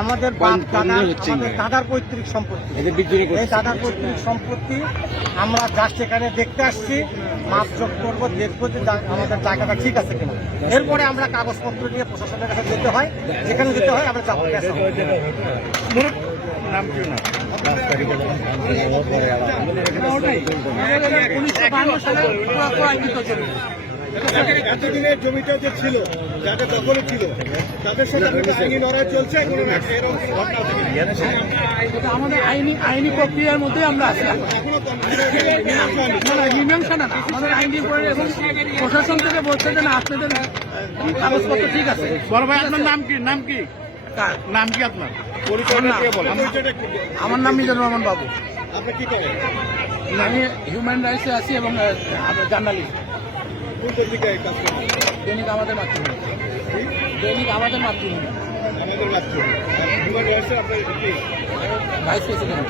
আমাদের দাদার পৈতৃক সম্পত্তি। এই দাদার পৈতৃক সম্পত্তি আমরা জাস্ট এখানে দেখতে আসছি মাপ যোগ করব দেখব যে আমাদের জায়গাটা ঠিক আছে কিনা। এরপরে আমরা কাগজপত্র নিয়ে প্রশাসনের কাছে যেতে হয় যেখানে যেতে হয় আমরা যাব। উনিশশো বান্ন সালে এতদিনের জমিটা যে ছিল যাদের দখলে ছিল তাদের সাথে আইনি লড়াই চলছে আমাদের আইনি আইনি প্রক্রিয়ার মধ্যে আমরা আছি। এখন। এখনও মীমাংসা না না আমাদের আইনি এবং প্রশাসন থেকে বলছে যে না আপনাদের কাগজপত্র ঠিক আছে। বড় ভাই আপনার নাম কি? নাম কি? নাম কি আপনার। আমার নাম। মিজানুর রহমান বাবু। আপনি কি করেন? আমি হিউম্যান রাইটসে আছি এবং জার্নালিস্ট কোন পত্রিকায় কাজ করেন দৈনিক আমাদের মাতৃভূমি। দৈনিক আমাদের মাতৃভূমি। আমাদের মাতৃভূমি। Vice president?